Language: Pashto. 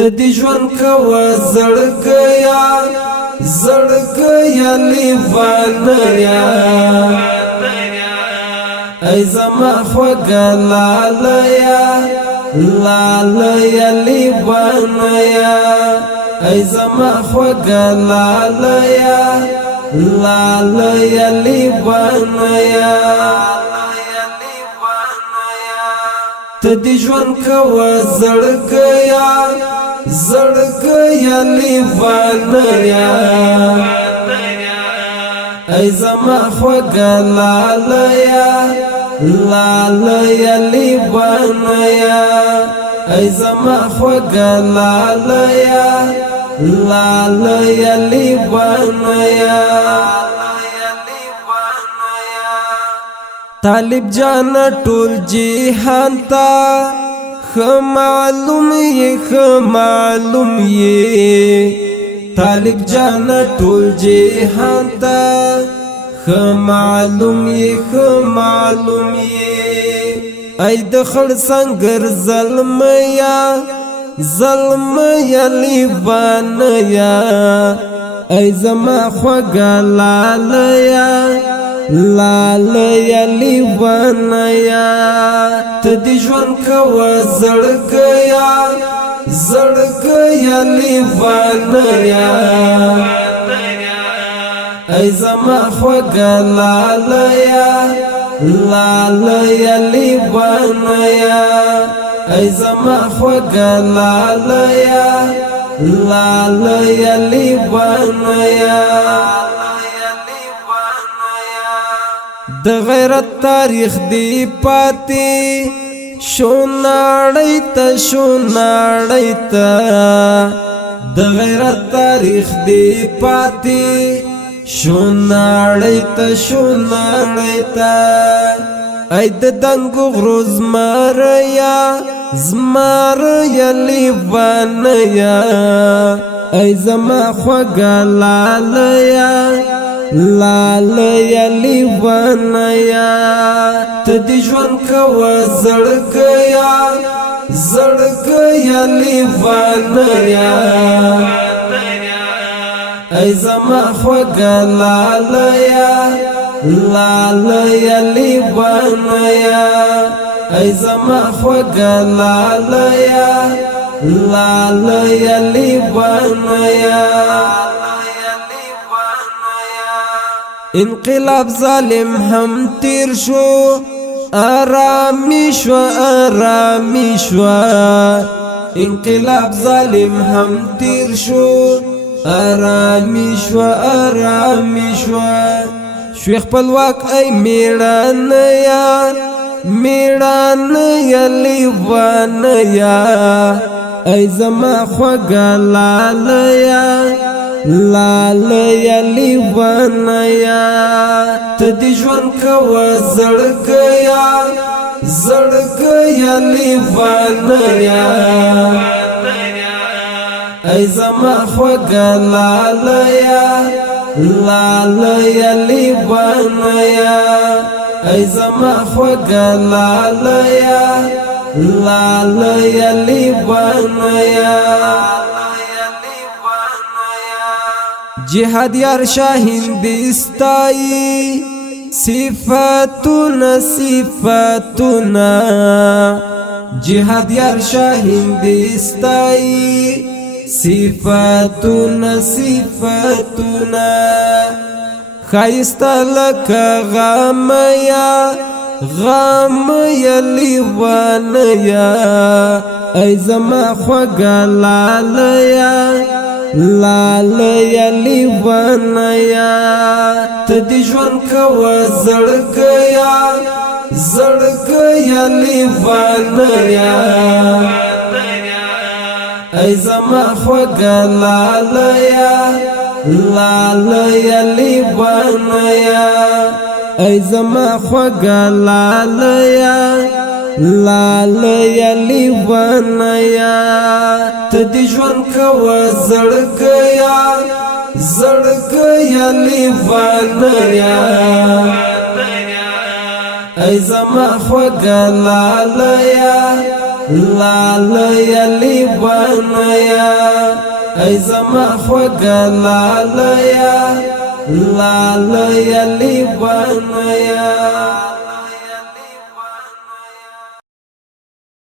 تدی ژوند کوا زړګیا زړګیا لیوانیا ای زما خوږه لالیا لالیا لیوانیا ای زما خوږه لالیا لالیا لیوانیا تدی ژوند کوا زړګیا زړګیا لیوانیا ای زما خوږه لالیا لالیا لیوانیا ای زما خوږه لالیا لالیا لیوانیا طالب جان ټول جهان تا معلوم یہ طالب جان ټول جهان تا معلوم یہ ای د خړ سنگر ظلم یا لیوانیا ای زما خوږه لالیا لالیا لیوانیا تدی ژوند کوا زړګیا زړګیا لیوانیا ای زما خوږه لالیا لالیا لیوانیا ای زما خوږه لالیا لالیا لیوانیا د غیرت تاریخ دی پاتی شو نړۍ ته د غیرت تاریخ دی پاتی شو نړۍ ته ای د دنګو غرو زمریا لیوانیا ای زما خوږه لالیا لالیا لیوانیا تدی ژوند کوا زړګیا زړګیا لیوانیا ای زما خوږه لالیا لالیا لیوانیا ای زما خوږه لالیا لالیا لیوانیا انقلاب ظالم هم تیر شو آرامی شو انقلاب ظالم هم تیر شو آرامی شو شوی خپلواک ای میړانیا لیوانیا ای زما خوږه لالیا لالیا لیوانیا تدی ژوند کوا زړګیا زړګیا لیوانیا ای زما خوږه لالیا لالیا لیوانیا ای زما خوږه لالیا لالیا لیوانیا جهاد یار شاهین دستایی صفاتنا جهاد یار شاهین دستایی صفاتنا خایستا لکه غامیا لیوانیا ای زما خوږه لالیا لالیا لیوانیا تدی ژوند کوا زړګیا زړګیا لیوانیا ای زما خوږه لالیا لالیا لیوانیا ای زما خوږه لالیا لالیا لیوانیا تدی ژوند کوا زړګیا زړګیا لیوانیا ای زما خوږه لالیا لالیا لیوانیا ای زما خوږه لالیا لیوانیا